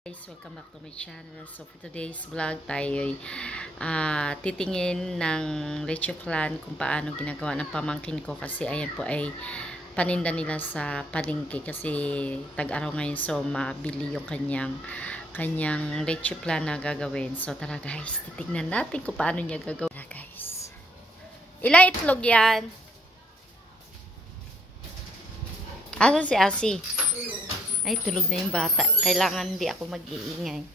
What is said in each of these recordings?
Guys, welcome back to my channel. So for today's vlog tayo ay titingin ng leche flan kung paano ginagawa ng pamangkin ko kasi ayan po ay paninda nila sa palengke kasi tag-araw ngayon, so mabili yung kanyang leche flan na gagawin. So tara guys, titignan natin kung paano niya gagawin. Tara guys, ilang itlog yan? Asan si Asi? Ay, tulog na yung bata. Kailangan hindi ako mag-iingay.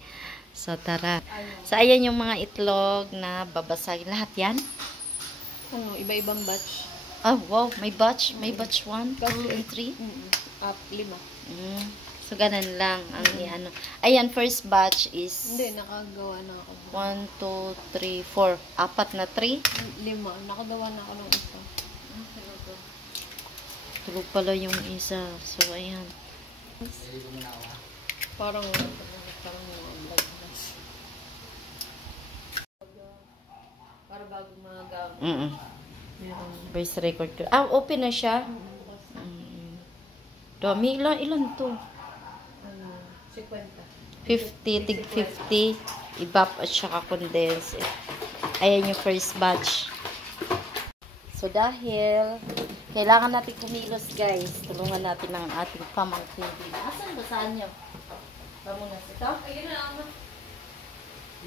So, tara. So, ayan yung mga itlog na babasag. Lahat yan? Ano, iba-ibang batch. Oh, wow. May batch. May batch 1, 2, and 3. 5. So, ganun lang. Ang ano. Ayan, first batch is... Hindi, nakagawa na ako. 1, 2, 3, 4. Apat na 3. 5. Nakagawa na ako ng isa. Tulog pala yung isa. So, ayan. Parang para bago magagamit. Voice record ko. Ah, open na siya. Dami. Ilan to? 50. 50, tig 50. Ibap at saka condense. Ayan yung first batch. So, dahil kailangan natin kumilos, guys. Tulungan natin ang ating pamangkin. Asan ba? Saan nyo? Pamunas ito? Ayun na ako.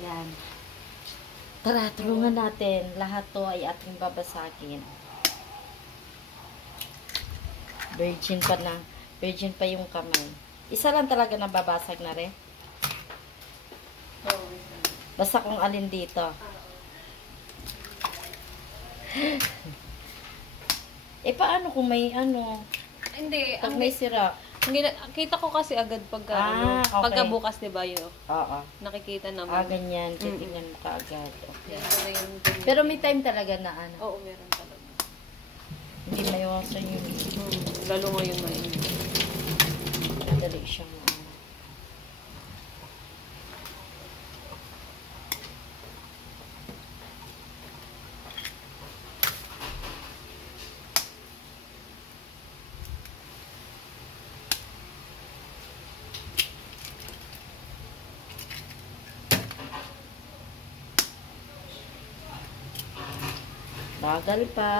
Yan. Tara, tulungan natin. Lahat to ay ating babasagin. Virgin pa na. Virgin pa yung kamay. Isa lang talaga nababasag na rin. Basta kung alin dito. Eh, paano kung may ano? Hindi. Pag may sira. Kita ko kasi agad pagka, okay. pagka bukas, diba yun? Oo. Nakikita naman. Ganyan. Titignan mo kaagad. Okay. Yan, Pero may time talaga na ano. Oo, meron talaga. Hindi maiwasan yun. Lalo ngayon mainit. Madali siyang bagal pa.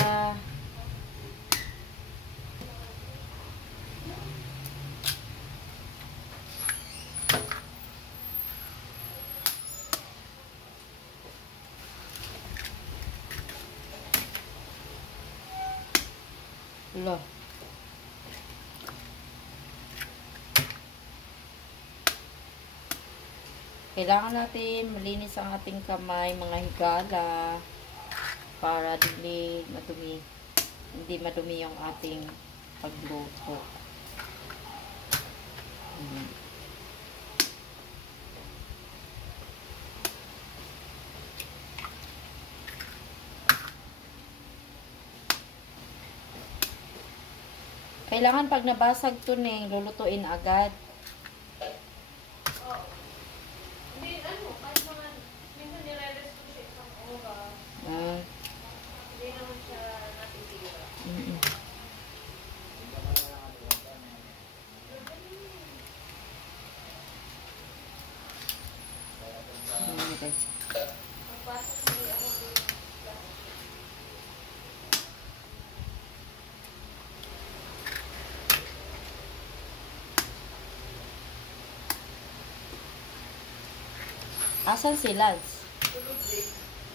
Wala. Kailangan natin malinis ang ating kamay, mga higala, para hindi madumi yung ating pagluto. Kailangan pag nabasag to ning lulutuin agad. Hindi, kahit mga, minsan nire-rest ko siya isang oras. Hindi naman siya natitira. Asan si Lance?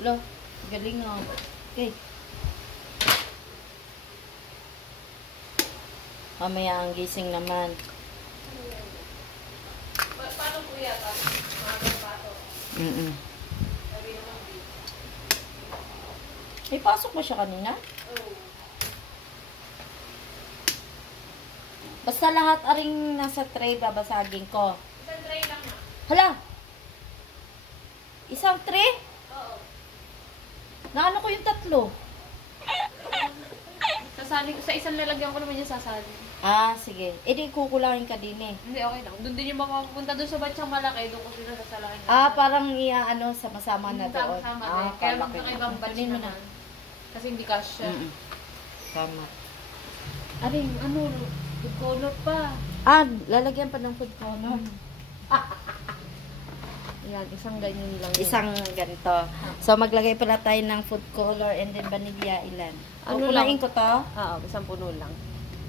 Lo, galing nga. Okay. Mamaya ang gising naman. Paano kuya? Paano? May pasok ba siya kanina? Oo. Basta lahat aring nasa tray babasagin ko. Isang tray lang na. Hala! Isang tray? Oo. Naano ko yung 3? Sa isang lalagyan ko naman yung sasaling. Sige. E di kukulangin ka din eh. Hindi, okay lang. Doon din yung makapunta doon sa batsyang malaki. Doon ko sila sasalakin. Parang sama-sama na doon. Sama-sama din. Kaya magkakaibang batch Kunin mo na. naman. Kasi hindi kasya. Tama. Aring, food color pa. Lalagyan pa ng food color. Yan, isang ganyan lang. Yan. Isang ganito. So, maglagay pala tayo ng food color and then vanilla. Ilan? Ano Pupunain lang? ko to? Oo, isang puno lang.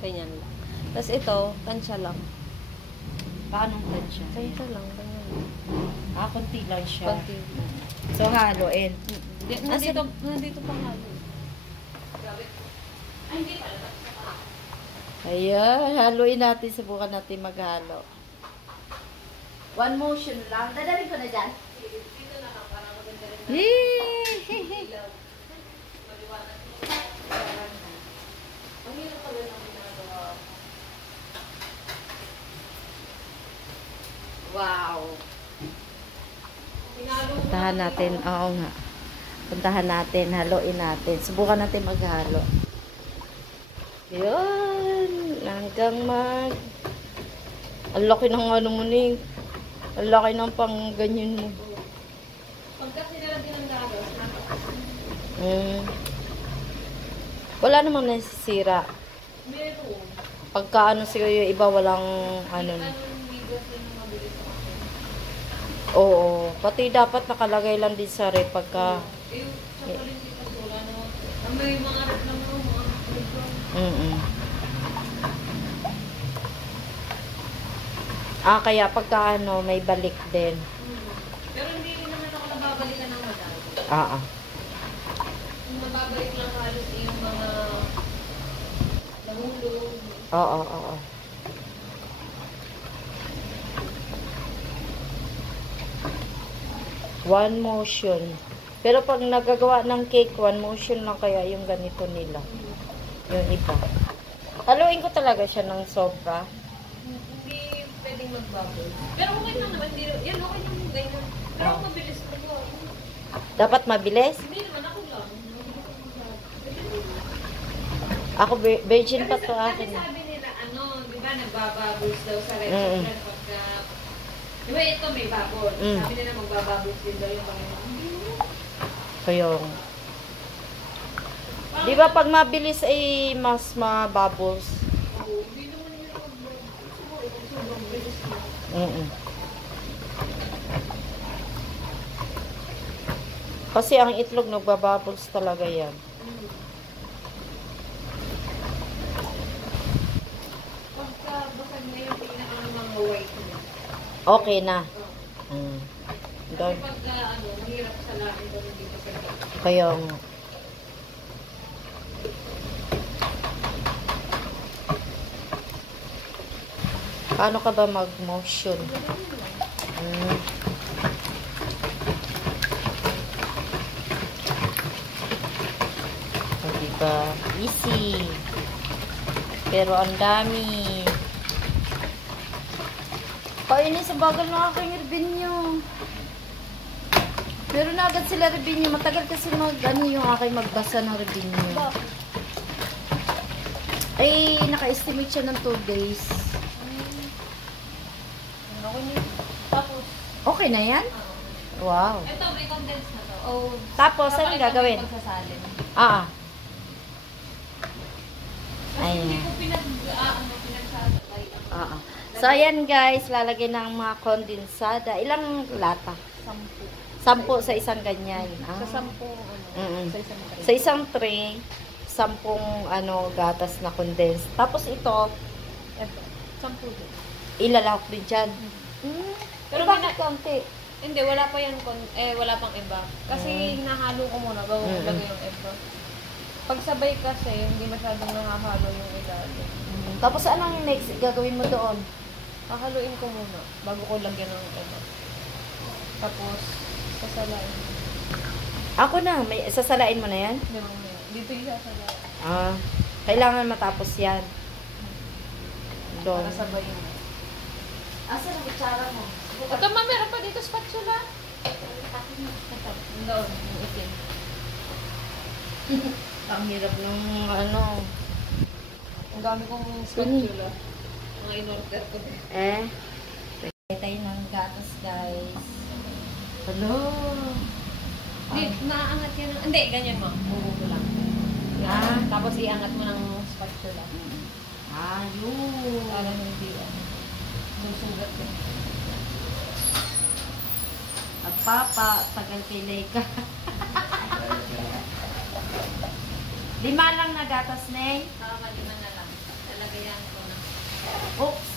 Ganyan lang. Tapos ito, tansya lang. Paano tansya? Tansya lang, ganyan lang. Konti lang siya. Konti. So, haluin. Nandito pa nga. Ay, hindi pala. Ayan, haluin natin. Subukan natin maghalo. One motion lang. Dadalhin ko na dyan. Dito na lang, para maganda rin. Yee! Ang hirap pala ng ginagawa. Wow! Pinalo mo. Puntahan natin. Oo nga. Puntahan natin. Haluin natin. Subukan natin maghalo. Yun. Hanggang ang laki ng ano mo ni. Ang laki ng pang ganyan mo. Pagka sinila din ang gagawin. Wala namang nasisira. Meron. Pagka ano siguro yung iba walang ano. Anong bigas din ang mabilis sa akin? Oo. Pati dapat nakalagay lang din sa rep pagka. Sa politika wala naman. May mga rep lang naman, mga rep. Kaya pagka ano, may balik din. Pero hindi rin naman ako nababalikan ng madami. Yung nababalik lang halos yung mga nahulog. Oo. One motion. Pero pag nagagawa ng cake, one motion lang kaya yung ganito nila. Yung iba. Haluin ko talaga siya ng sobra. Hindi pwedeng magbubble. Pero okay lang naman. Yan, okay lang yung ganyan. Pero ako mabilis ko yun. Dapat mabilis. Hindi naman ako lang. Ako virgin pa to akin. Kasi sabi nila, di ba, nagbabubbles daw sa restaurant pagka... Di ba ito may bubble? Sabi nila magbabubbles din daw yung Panginoon. Hindi mo. Kaya, di ba pag mabilis ay mas mabubbles? Oo, hindi naman nila magbubbles. Siguro, kung sobrang bilis na. Kasi ang itlog nagbabubbles talaga yan. Pagka basag na yung pinakang mga white na. Okay na. Kasi pagka mahirap sa lamin daw hindi pa sa Kaya nga. Paano ka ba mag-motion? Diba? Easy. Pero ang dami. Kainis sa bagal ng aking Rebinyo. Meron na agad sila Rebinyo. Matagal kasi yung aking magbasa ng Rebinyo. Ay, naka-estimate siya ng 2 days. Tapos, Okay na yan? Wow. ito may condense na to. Oh, Tapos, ano gagawin? Pagsasalin. Kasi Ayan. hindi ko pinagsasabay. So, ayan guys, lalagay ng mga kondensada. Ilang lata? 10 sa isang ganyan. Sa 10, sa isang tray. Sa isang tray, 10 gatas na condense. Tapos ito, Ito, 10 din. ilalawak din dyan. Pero Pero bakit konti? Hindi, wala pa yan. Wala pang iba. Kasi hinahalo ko muna bago ko lagay yung iba. Pag sabay kasi, hindi masyadong nakahalo yung ilalim. Tapos anong next gagawin mo doon? Hahaluin ko muna bago ko lagyan ng iba. Tapos, sasalain. Ako na, may sasalain mo na yan? Hindi mamaya. Dito yung sasalain. Kailangan matapos yan. Doon. Para sabay yun. Asa na kutsara mo? Ito ma, meron pa dito spatula. Ito, doon, yung itim. Ang hirap ng Ang dami kong spatula. Mga in-order ko din. Lagay tayo ng gatas, guys. Hello. Hindi, naaangat yan. Hindi, ganyan mo. Upo lang. Tapos iangat mo ng spatula. Yun. Para hindi susugat ko. Papa, tagal kay Leica. 5 lang na gatas, Neng. Tama, 5 na lang. Talagayan ko na. Oops.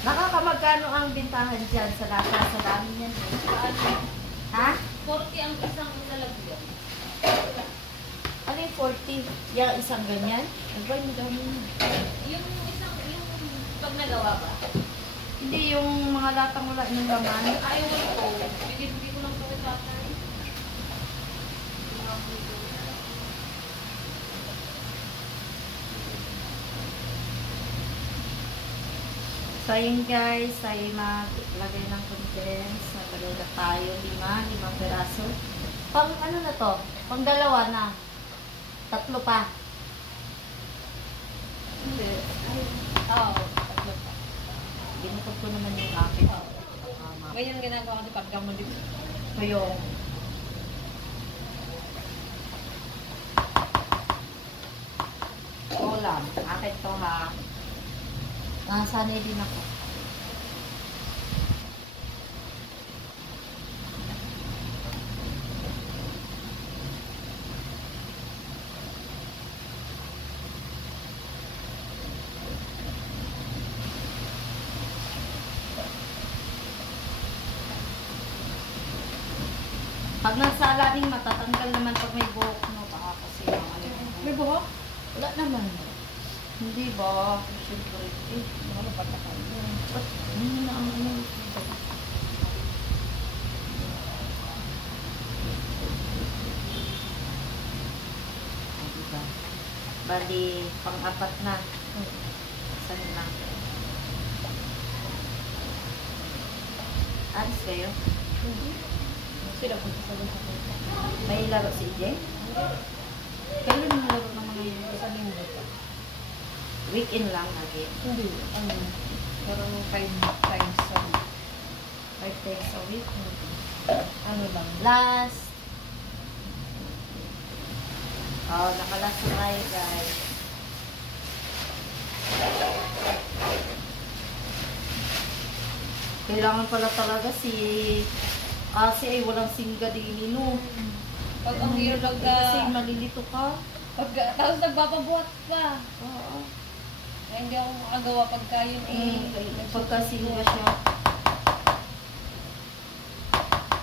Nakakamagkano ang bintahan dyan sa lata? Sa dami yan. Ha? 40 ang isang lalagyan. Ano yung 40? Yung isang ganyan? Aba, yung dami na. Yung isang, yung pag nagawa ba? Hindi, yung mga latang wala ng laman. Ayaw ko. Bigay ko lang po kay tatay. So, yun guys, ay maglagay ng condense. Maglagay na tayo, 5 peraso. Pang ano na to? Pang 2 na. 3 pa. Hindi. Oo. Tatlo pa. Binutot ko naman yung akin. Ganyan ginagawa ko di pagkamon dito. So, yung ulam. Akin to ha. Sanay din ako. Pag nasala din, matatanggal naman pag may buhok, no? Baka kasi yung ano. May buhok? Wala naman. Hindi ba? Siyempre. Ano pa takay? Ba't? Ano na ang ano? Diba? Bali, pang-apat na. Saan lang? Alis kayo? Sila po sa sa May laro si EJ? Kailan yung laro ng mga yun? sa linggo pa. Weekend lang lagi. Hindi. Ano? Parang 5 times a week. 5 days a week. Ano lang? Last. Oh, nakalas na tayo guys. Kailangan pala talaga kasi ay walang singga din no. Pag ang hirap Kasi malilito ka. tapos nagpapabuhat pa. Oo. Ay, hindi ako makagawa pagka yun Pagkasingga siya.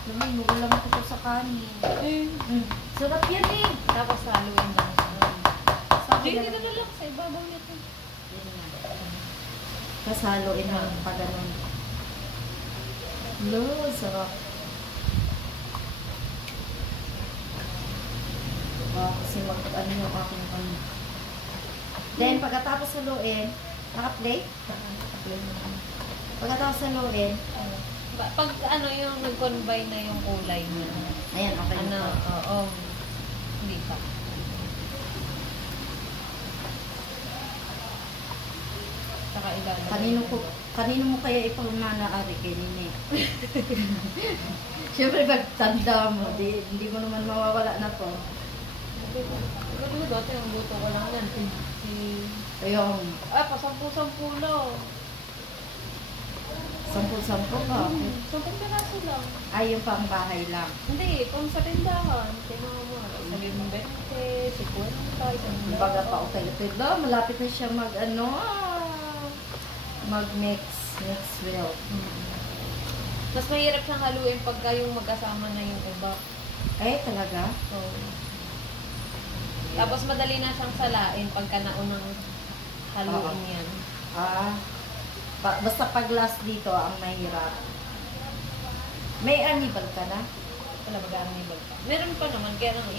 Naman, ulam ko to sa kanin. Sarap yan eh. Tapos haluin lang. Sabi Hindi lang. ka na lang sa ibabaw nito. Yun nga. Tapos haluin lang pa ganun. Lo, sarap. Kasi mag-ano yung aking ano. Then, pagkatapos haluin, naka-play? Pagkatapos haluin, Pag ano yung nag-combine na yung kulay niya. ayan, okay Ano, na to. oo. Hindi pa. Saka ilalagay. Kanino mo kaya ipamanaari kay Nini? Siyempre, pag tanda mo, hindi mo naman mawawala na to. Ano dati ang buto ko lang yan. Ayun, Pasampu-sampu lang. 10-10 ka. 10 piraso lang. Ay, yung pang bahay lang. Hindi, kung sa tindahan, tinangan mo. Sabi mo 20, 50, isang Baga pa okay. Malapit na siya mag-mix well. Mas mahirap siyang haluin pagka yung magkasama na yung iba. Eh, talaga? So, tapos madali na siyang salain pagka naunang haluin yan. Basta pag last dito, ang mahirap. May anibal ka na? Wala, mag-arnibal pa. Meron pa naman, kaya lang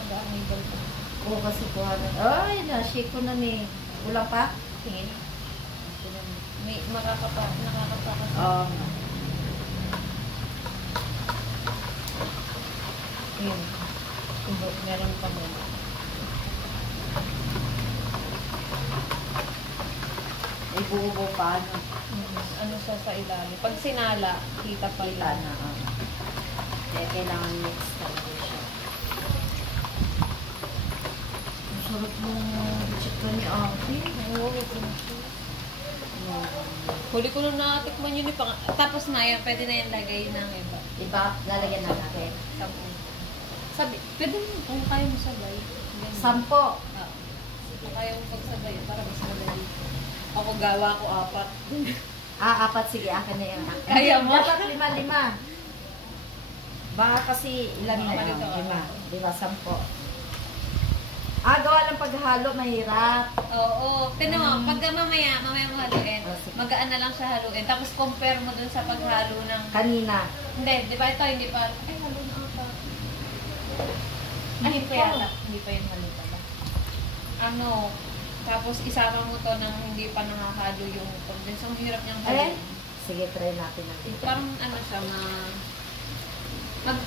mag-arnibal pa. Oo, kasi kuhanan. Ay, na-shake ko na ni. Ulang pa? Tingin. May nakakapa kasi. Yun. Meron pa mo. Ay, buo-buo pa, ano? Ano siya sa ilalim. Pag sinala, kita pa Kita yun. na, Kaya kailangan mix talaga siya. Ang sarap ng chicken ni Ate. Oo, may promotion. No. Huli ko nung natikman yun. Tapos na yan, pwede na yan lagay ng iba. Diba? Lalagyan na natin. Sabi, pwede mo kung kaya mo sabay. Ganun. 10. Kung kaya mo pagsabay, para mas madali. Ako gawa ko 4. 4, sige, akin na yan. Kaya mo? Dapat 5. Baka kasi ilan na Baka yun? dito, 5. Diba? 10. Gawa lang paghalo, mahirap. Oo. Tignan mo, pag mamaya mo haluin, Oh, sige. magaan na lang siya haluin. Tapos compare mo dun sa paghalo ng... Kanina. Hindi, di ba ito, hindi pa... Ay, halo na ata. Hindi pa yata. Hindi pa yung halo pala. Ano, tapos isama mo to nang hindi pa nakahalo yung condense. Ang hirap niyang haluin. Sige, try natin. Parang ano siya,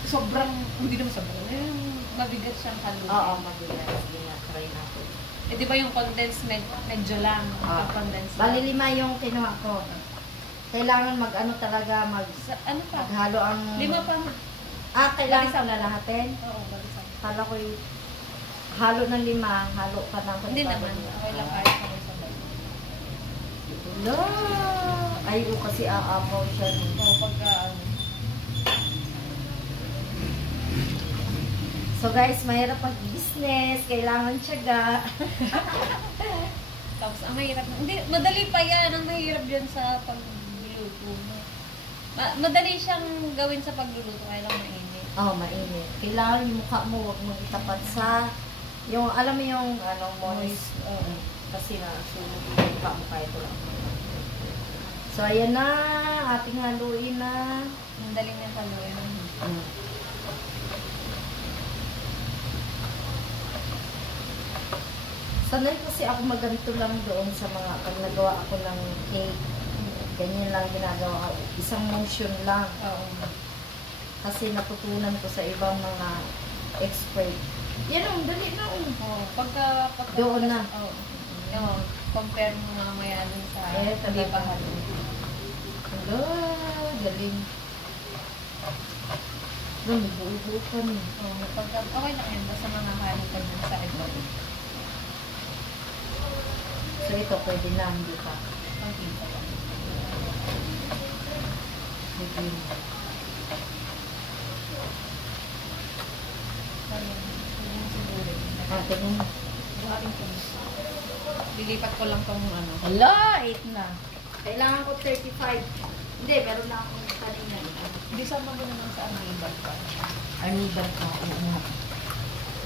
sobrang, hindi naman sobrang, mabigat siyang haluin. Oo, mabigat. Sige nga, try natin. Eh, di ba yung condense medyo lang, yung condense lang. Bali 5 yung kinuha ko. Kailangan mag-ano talaga, Ano pa? maghalo ang... 5 pa nga. Kailangan Balisan. pala lahatin? Oo, balisan. Kala ko yung halo ng 5, halo pa ng... Hindi naman, okay lang kahit sabay-sabay. Wala! Ay, kasi aapaw siya. Oo, pagka ano. So guys, mahirap mag-business. Kailangan tiyaga. Tapos, ang mahirap. Hindi, madali pa yan. Ang mahirap yan sa pagluluto. Madali siyang gawin sa pagluluto. Kaya lang mainit. Mainit. Kailangan yung mukha mo, huwag mong itapat sa... Yung, alam mo yung, moist. Kasi na, sunog yung mukha mo kahit wala. So, ayan na. Ating haluin na. Ang daling niyang haluin. Sanay kasi ako maganto lang doon sa mga, pag nagawa ako ng cake, ganyan lang ginagawa ko. Isang motion lang. Oo. Kasi natutunan ko sa ibang mga expert. Yan o, dali na o. Pagka Doon na. Oo. Compare mo mamaya dun sa Talaga. iba halo. Hala, galing. Buo-buo ka niya. Pagka, okay lang yan. Basta mga halo ka dun sa iba. So ito, pwede na, hindi pa. Okay pa lang. Begin. Tingnan mo. Lilipat ko lang tong ano. Hala, 8 na. Kailangan ko 35. Hindi, meron na akong kanina. Hindi sama mo naman sa amibag pa. Arniban ko.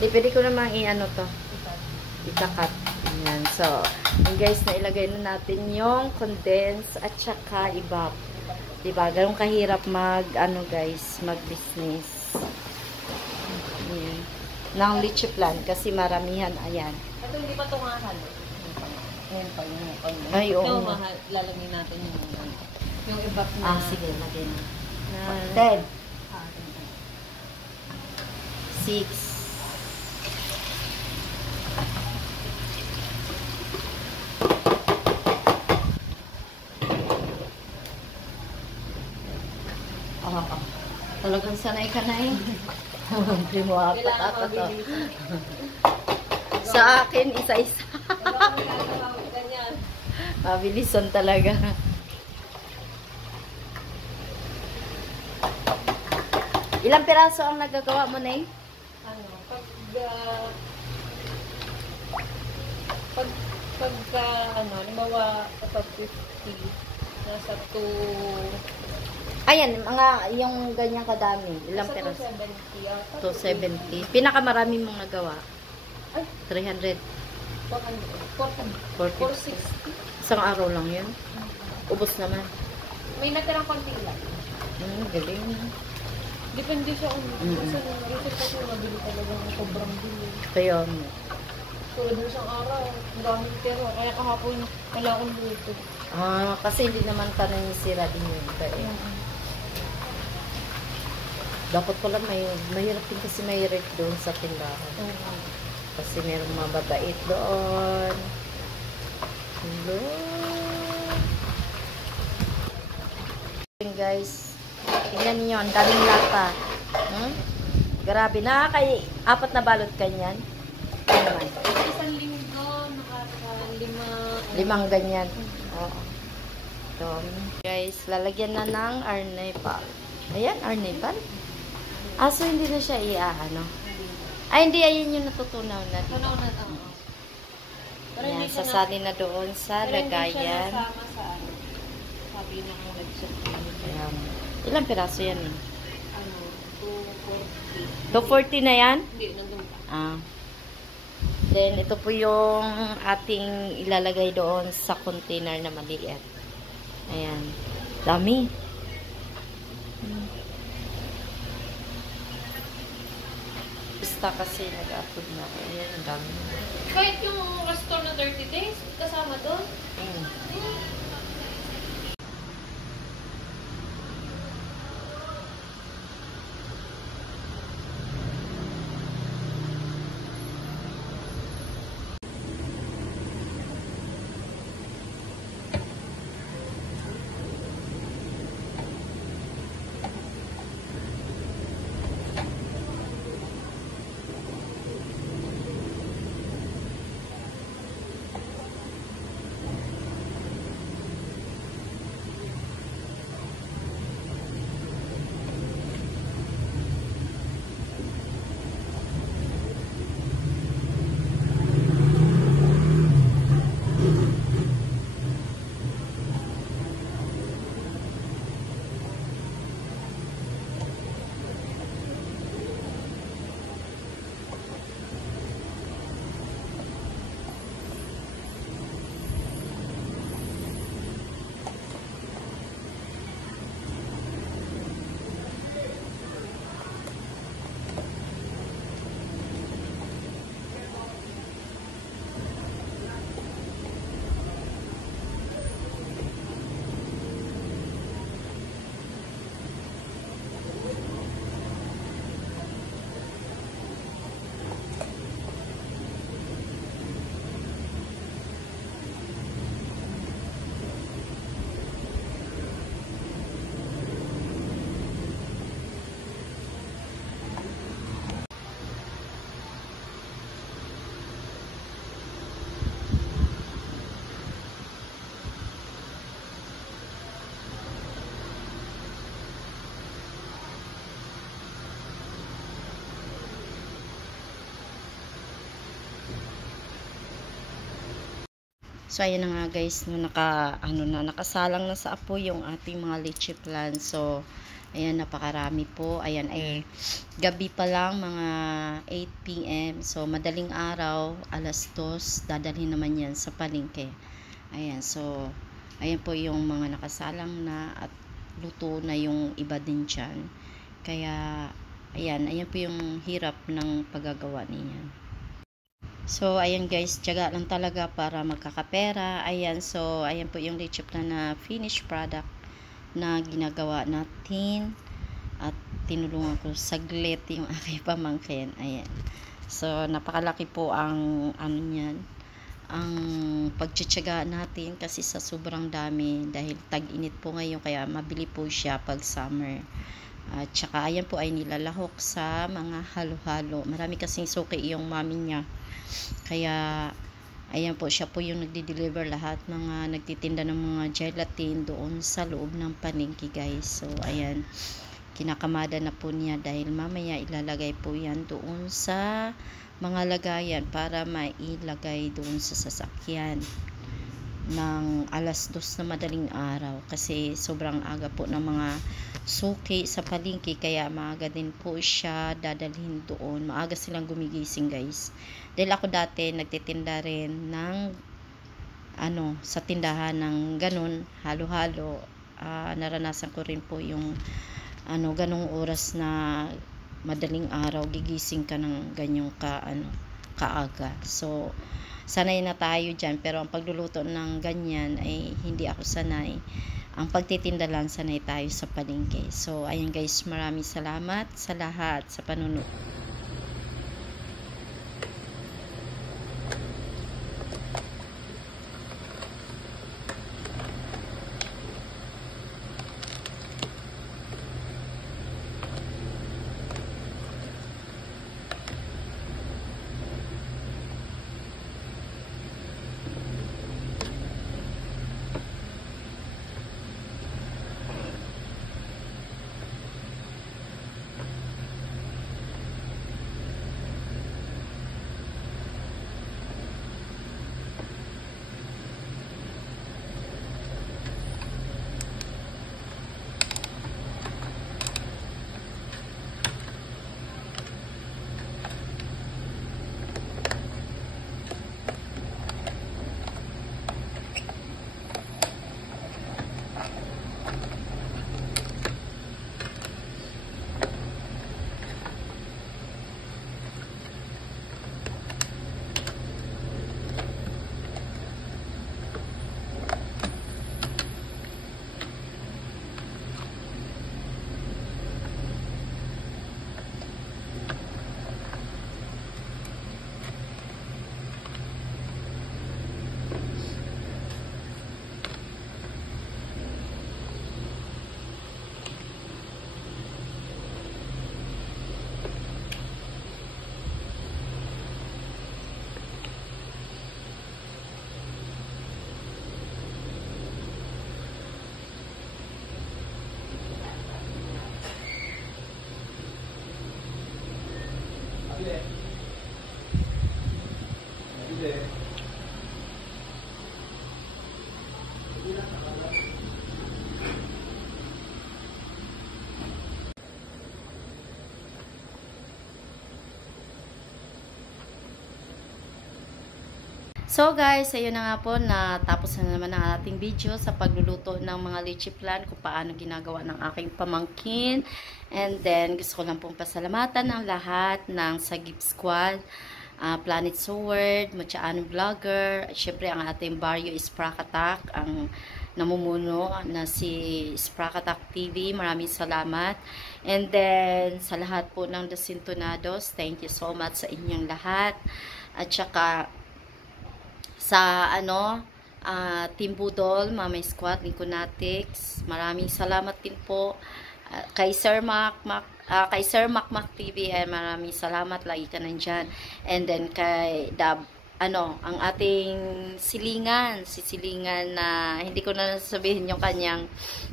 Hindi, pwede ko namang i-ano to. Ikakat. Ayan. So, and guys, nailagay na natin yung condense at saka ibap. Diba? Ganun kahirap guys, mag-business. Ayan. Ng leche plan kasi maramihan. Ayan. Ito hindi pa ito nga halo. Ayan pa yung condense. Ay, oo. Ito, lalagyan natin yung ibap na. Sige, lagyan na. na 10. 6. Talagang sanay ka na eh. Hindi mo apat-apat to. Sa akin, isa-isa. Ganyan. Mabilisan talaga. Ilang piraso ang nagagawa mo na eh? Ano, pagka, halimbawa, kapag 50, nasa 2, Ayan, yung ganyang kadami. Ilang nasa piraso? 270 yata. 270. Pinakamarami mong nagawa? Ay, 300. 460. Isang araw lang yun. Ubos naman. May natirang konti lang. Galing. Depende siya kasi naisip kasi mabili talaga ng sobrang bili. Kaya, Tulad ng isang araw, ang daming tira. Kaya kahapon, wala akong luto. kasi hindi naman ka nanisira din yun. Kaya, dapat pala mahirap din kasi may rate doon sa tindahan. Kasi merong mababait doon. Hello. Guys, tingnan niyo, ang daming lata. Grabe, apat na balot kanyan. Ano naman? Isang linggo, nakaka-5. 5 ganyan. Oo. ito. Guys, lalagyan na ng arnibal. Ayan, arnibal. So hindi na siya ano. Ay, hindi. Ayan yung natutunaw na. Tunaw na ito. Ayan, sasali na doon sa lagayan. Nasama sa ano. Sabi na kung nag-set. Ayan. Ilang piraso yan eh? Ano, 240. 240 na yan? Hindi, nandun pa. Then, ito po yung ating ilalagay doon sa container na maliit. Ayan. Dami. Basta kasi nag-upload na ako. Ayan, ang dami. Kahit yung restore na 30 days, kasama doon. So, ayan na nga guys, no, nakasalang na sa apoy yung ating mga leche plan. So, ayan, napakarami po. Ayan, ay gabi pa lang, mga 8 p.m. So, madaling araw, alas 2, dadalhin naman yan sa palengke. Ayan, so, ayan po yung mga nakasalang na at luto na yung iba din dyan. Kaya, ayan po yung hirap ng paggagawa niyan. So, ayan guys, tiyaga lang talaga para magkakapera. Ayan, so, ayan po yung leche plan na finished product na ginagawa natin. At tinulungan ko saglit yung aking pamangkin. Ayan. So, napakalaki po ang ano niyan, ang pagtsatsaga natin kasi sa sobrang dami dahil tag-init po ngayon kaya mabili po siya pag summer. At saka ayan po ay nilalahok sa mga halo-halo. Marami kasing suki yung mami niya. Kaya ayan po, siya po yung nagdi-deliver lahat mga nagtitinda ng mga gelatin doon sa loob ng palengke guys. So ayan, kinakamada na po niya dahil mamaya ilalagay po yan doon sa mga lagayan para mailagay doon sa sasakyan ng alas 2 na madaling araw kasi sobrang aga po ng mga suki sa palengke kaya maaga din po siya dadalhin doon. Maaga silang gumigising guys dahil ako dati nagtitinda rin ng ano sa tindahan ng ganun halo-halo. Naranasan ko rin po yung ano ganung oras na madaling araw gigising ka ng ganyong kaaga. So sanay na tayo dyan pero ang pagluluto ng ganyan ay hindi ako sanay. Ang pagtitinda lang sanay tayo sa palengke. So ayan guys, maraming salamat sa lahat sa panunod. So guys, ayun na nga po, natapos na naman ang ating video sa pagluluto ng mga leche flan kung paano ginagawa ng aking pamangkin. And then, gusto ko lang pong pasalamatan ang lahat ng Sagip Squad, Planet Sword, Muchaano Vlogger, at syempre ang ating Barrio Sprakatak, ang namumuno na si Sprakatak TV. Maraming salamat. And then, sa lahat po ng Desintonados, thank you so much sa inyong lahat. At saka, sa Team Budol, Mamay Squad, Linconatics, maraming salamat din po. Kay Sir Mac TV, maraming salamat, lagi ka nandyan. And then kay ang ating si Silingan na hindi ko na nasabihin yung kanyang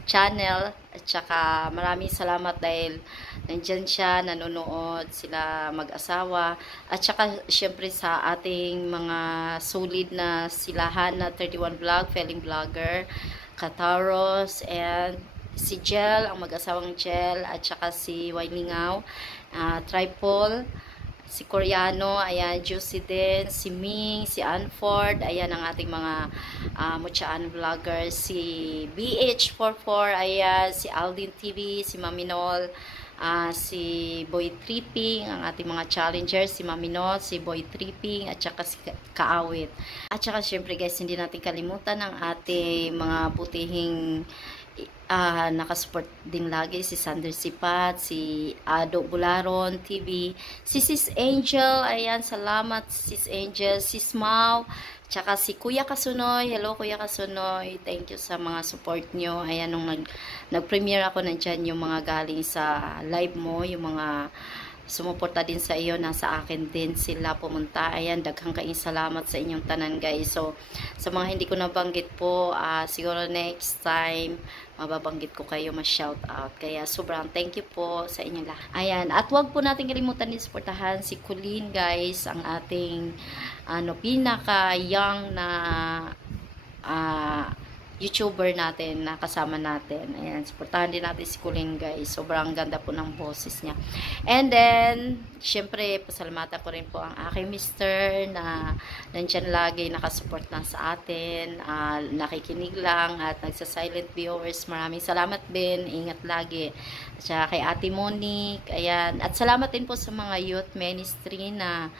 channel. At saka maraming salamat dahil nandyan siya, nanonood sila mag-asawa. At saka syempre sa ating mga solid na silahan na 31 Vlog, Feeling Vlogger, Kataros, and si Jel, ang mag-asawang Jel, at saka si Wailingaw, Tripol, si Koreano, ayan, Juicy din, si Ming, si Anford, ayan ang ating mga Muchaano vloggers, si BH44, ayan, si Aldin TV, si Maminol, si Boy Tripping, ang ating mga challengers, si Maminol, si Boy Tripping, at saka si Kaawit. At saka syempre guys, hindi natin kalimutan ang ating mga butihing nakasupport din lagi si Sander Sipat, si Ado Bularon TV, si Sis Angel, ayan, salamat Sis Angel, Sis Mau, tsaka si Kuya Kasunoy. Hello Kuya Kasunoy, thank you sa mga support nyo. Ayan, nung nag-premiere ako, nandyan yung mga galing sa live mo, yung mga sumuporta din sa iyo, nasa akin din sila pumunta. Ayan, daghang kaing salamat sa inyong tanan guys. So, sa mga hindi ko nabanggit po, siguro next time, mababanggit ko kayo, ma-shout out. Kaya sobrang thank you po sa inyong lahat. Ayan, at wag po natin kalimutan din suportahan si Colleen guys, ang ating pinaka-young na YouTuber natin na kasama natin. Ayan, supportahan din natin si Colleen guys. Sobrang ganda po ng boses niya. And then, syempre, pasalamatan ko rin po ang aking mister na nandyan lagi nakasupport na sa atin. Nakikinig lang at nagsa-silent viewers. Maraming salamat din. Ingat lagi. At saka kay Ate Monique. Ayan. At salamat din po sa mga youth ministry na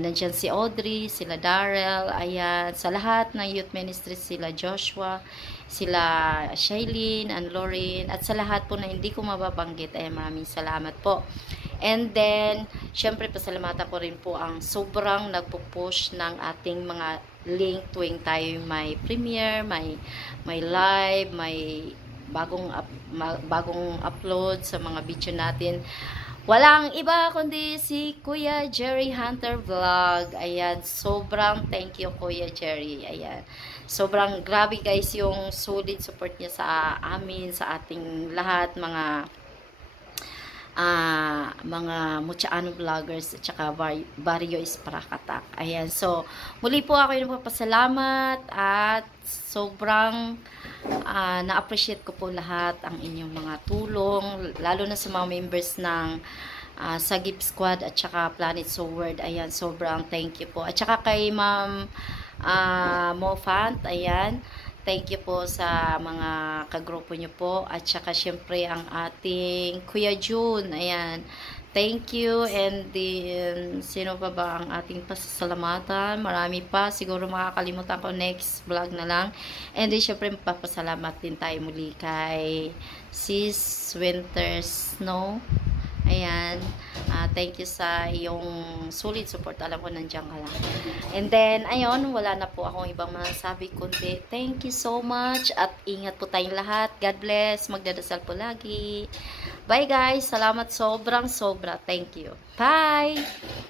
nandyan si Audrey, sila Darrell, ayan, sa lahat ng youth ministry, sila Joshua, sila Shailene, and Lauren, at sa lahat po na hindi ko mababanggit, ay maraming salamat po. And then, syempre pasalamatan ko rin po ang sobrang nagpo-push ng ating mga link tuwing tayo may premiere, may live, may bagong upload sa mga video natin. Walang iba kundi si Kuya Jerry Hunter Vlog. Ayan, sobrang thank you Kuya Jerry. Ayan, sobrang grabe guys yung solid support niya sa amin, sa ating lahat, mga Muchaano vloggers at saka Barrio Sprakatak. Ayan, so muli po ako yung nagpapasalamat at sobrang na-appreciate ko po lahat ang inyong mga tulong, lalo na sa mga members ng Sagip Squad at saka Planet Sword. Ayan, sobrang thank you po. At saka kay Ma'am Mofant, ayan, thank you po sa mga kagrupo nyo po. At saka syempre ang ating Kuya June, ayan, thank you. And then, sino pa ba ang ating pasasalamatan? Marami pa. Siguro makakalimutan ko next vlog na lang. And then, syempre, magpapasalamat din tayo muli kay Sis Winter Snow. Ayan. Thank you sa iyong solid support. Alam ko nandiyan ka lang. And then, ayun, wala na po akong ibang masasabi kundi thank you so much at ingat po tayong lahat. God bless. Magdadasal po lagi. Bye guys. Salamat sobra. Thank you. Bye!